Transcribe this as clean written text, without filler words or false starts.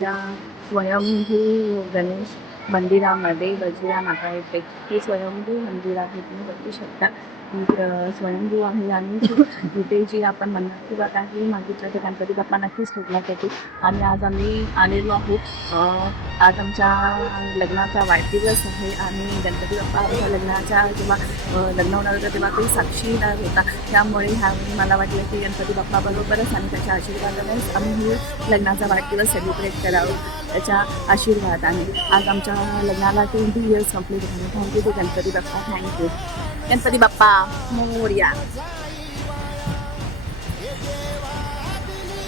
त्या स्वयंभू गणेश मंदिरामध्ये गजरा माता येते. हे स्वयंभू मंदिर आहे, तुम्ही बघू शकता. स्वयंभू आहे आणि तिथे जी आपण मन्नत बात आहे मागितलं ते गणपती बाप्पा नक्कीच पूर्ण येते. आणि आज आम्ही आलेलो आहोत. आज आमच्या लग्नाचा वाढदिवस आहे आणि गणपती बाप्पा आमच्या लग्नाच्या जेव्हा लग्न होणार होतं तेव्हा ते साक्षीदार होता. त्यामुळे ह्यावेळी मला वाटलं की गणपती बाप्पा बरोबरच आणि त्याच्या आशीर्वादानेच आम्ही लग्नाचा वाढदिवस सेलिब्रेट करावं त्याच्या आशीर्वादाने. आज आमच्या लग्नाला 20 इयर्स कंप्लीट झाले. Thank you to Ganpati Bappa, thank you Ganpati Bappa Morya.